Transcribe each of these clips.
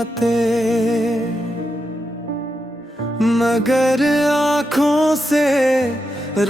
आते, मगर आँखों से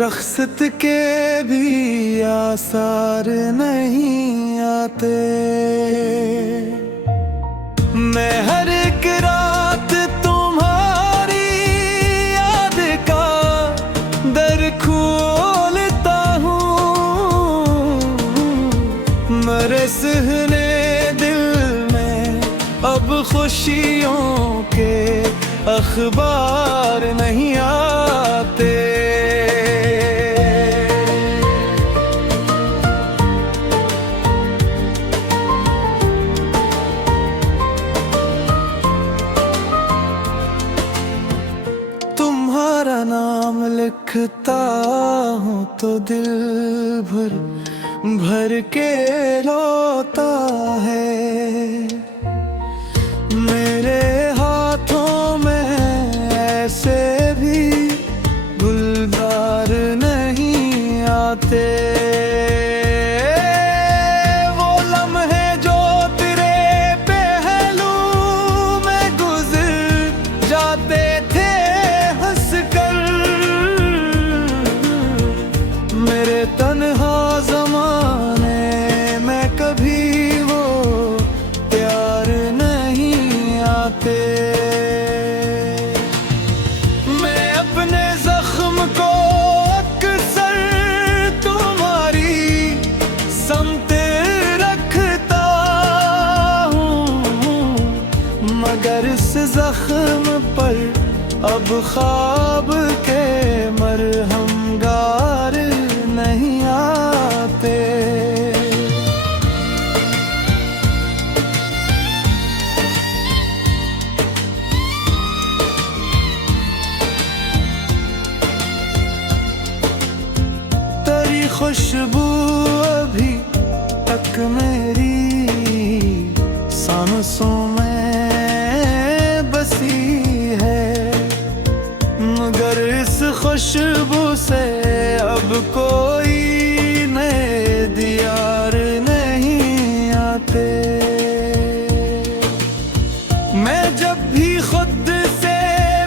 रख्सत के भी आसार नहीं आते। मैं हर एक रात तुम्हारी याद का दर खोलता हूँ, मरे सहने दिल में अब खुशियों के अखबार नहीं आते। तुम्हारा नाम लिखता हूँ तो दिल भर भर के रोता है। मेरे हाथों में ऐसे भी गुलजार नहीं आते। वो लम्हे जो तेरे पहलू में गुजर जाते थे हंस कर, मेरे तन्हा ज़माने में कभी वो प्यार नहीं आते। मैं अपने जख्म को अक्सर तुम्हारी समत रखता हूँ, मगर इस जख्म पर अब ख्वाब के मरहमगार नहीं आते। तेरी खुशबू अभी तक मेरी सांसों में बसी है, मगर इस खुशबू से अब कोई नए दियार नहीं आते। मैं जब भी खुद से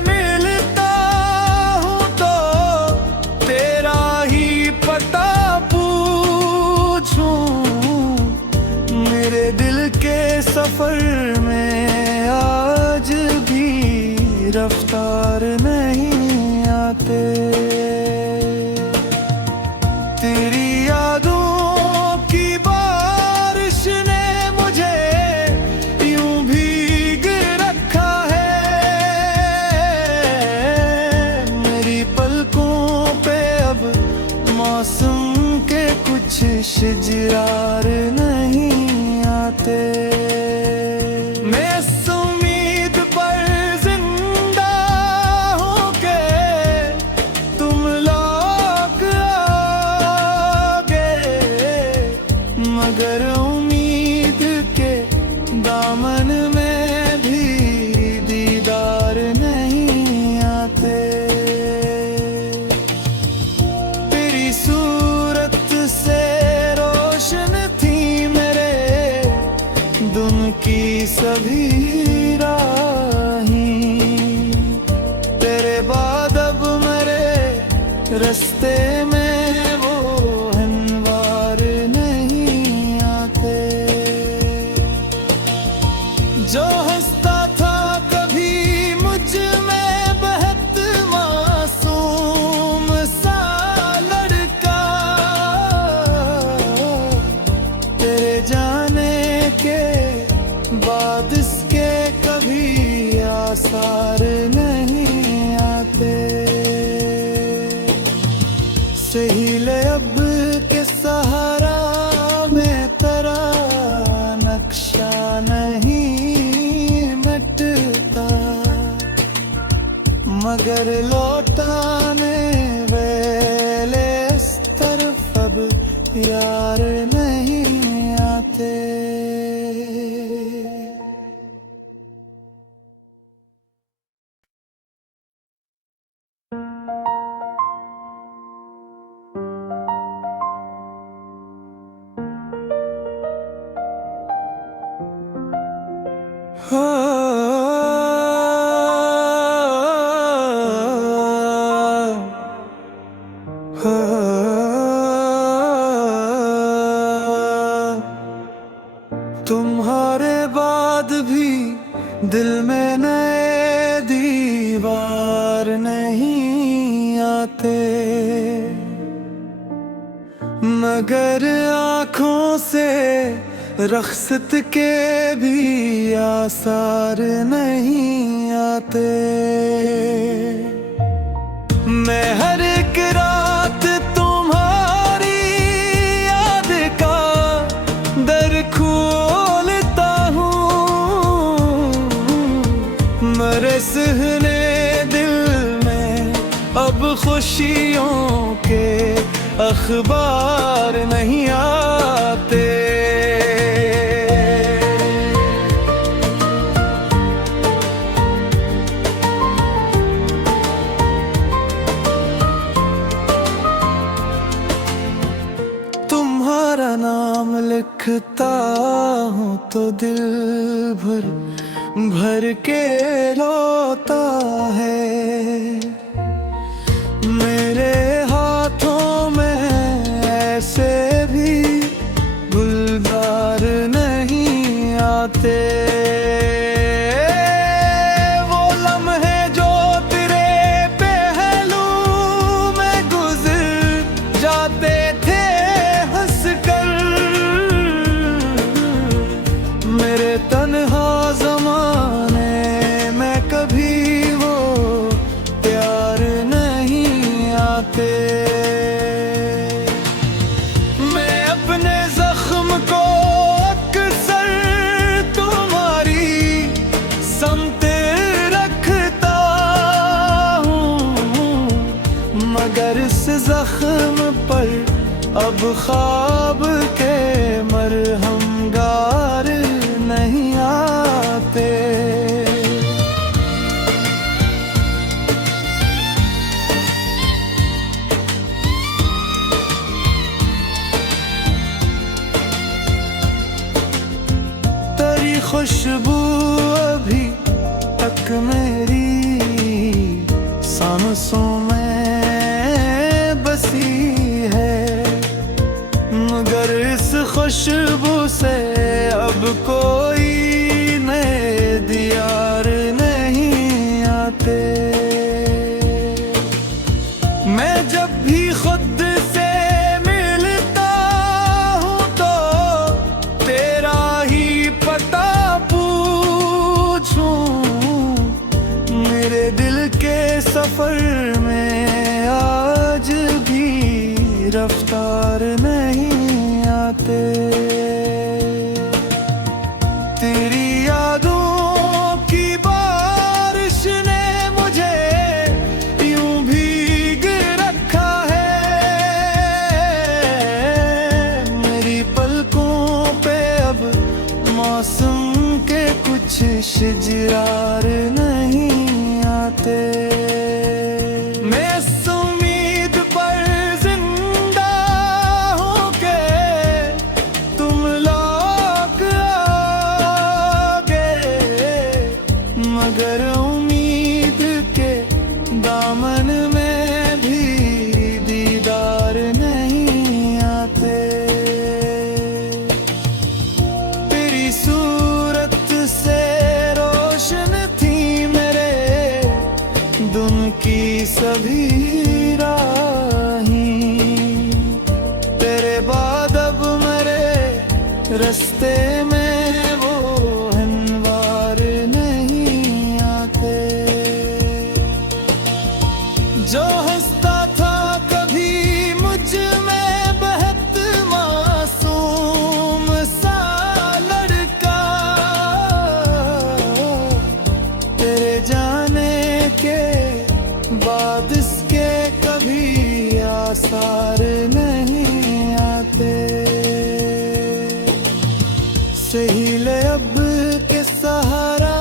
मिलता हूँ तो तेरा ही पता पूछूं, मेरे दिल के सफर में आज भी रफ्तार नहीं आते। तेरी यादों की बारिश ने मुझे यूं भीग रखा है, मेरी पलकों पे अब मौसम के कुछ शिजरार नहीं आते। मैं इस उम्मीद पर जिंदा हूँ कि तुम लौट आओगे, मगर उम्मीद के दामन में भी दीदार नहीं आते। तेरी सूरत से रोशन थी मेरे दुन की सभी राहें, तेरे बाद अब मेरे रास्ते में वो हंवार नहीं आते। जो हंसता था कभी मुझ में बहत मासूम सा लड़का, तेरे जाने के बाद इसके कभी आसार नहीं आते। सही ले अब के सहारा में तेरा नक्शा नहीं मिटता, मगर लौटाने वेले इस तरफ अब यार नहीं आते। हो तुम्हारे बाद भी दिल में नए दीवार नहीं आते, मगर आँखों से रख्सत के भी आसार नहीं आते। मैं हर एक रात तुम्हारी याद का दर खोलता हूँ, मरे सहने दिल में अब खुशियों के अखबार नहीं आते। तुम्हारा नाम लिखता हूँ तो दिल भर भर के रोता है। मेरे हाथों में ऐसे भी गुलजार नहीं आते। वो लम्हे जो तेरे पहलू में गुजर जाते थे हंसकर, मेरे तन्हा ज़माने में कभी वो प्यार नहीं आते। मैं अपने जख्म को अक्सर तुम्हारी समत रखता हूँ, मगर इस जख्म पर अब ख्वाब के मरहमगार नहीं आते। तेरी खुशबू अभी तक मेरी सांसों में बसी है, मगर इस खुशबू से अब कोई नए दियार नहीं आते। मैं जब भी खुद से मिलता हूँ तो तेरा ही पता पूछूं, मेरे दिल के सफर में आज भी रफ्तार नहीं आते। तेरी यादों की बारिश ने मुझे यूं भीग रखा है, मेरी पलकों पे अब मौसम के कुछ शिजरार नहीं आते। मैं इस उम्मीद पर जिंदा हूँ कि तुम लौट आओगे, मगर उम्मीद के दामन में भी दीदार नहीं आते। तेरी सूरत से रोशन थी मेरे दुन की सभी राहें, तेरे बाद अब मेरे रास्ते में वो हंवार नहीं आते। जो हंसता था कभी मुझ में बहत मासूम सा लड़का, तेरे जाने के बाद इसके कभी आसार नहीं आते। सही ले अब के सहारा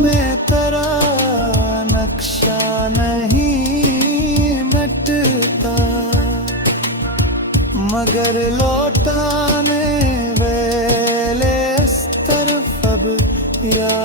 में तेरा नक्शा नहीं मिटता, मगर लौटाने वेले इस तरफ अब यार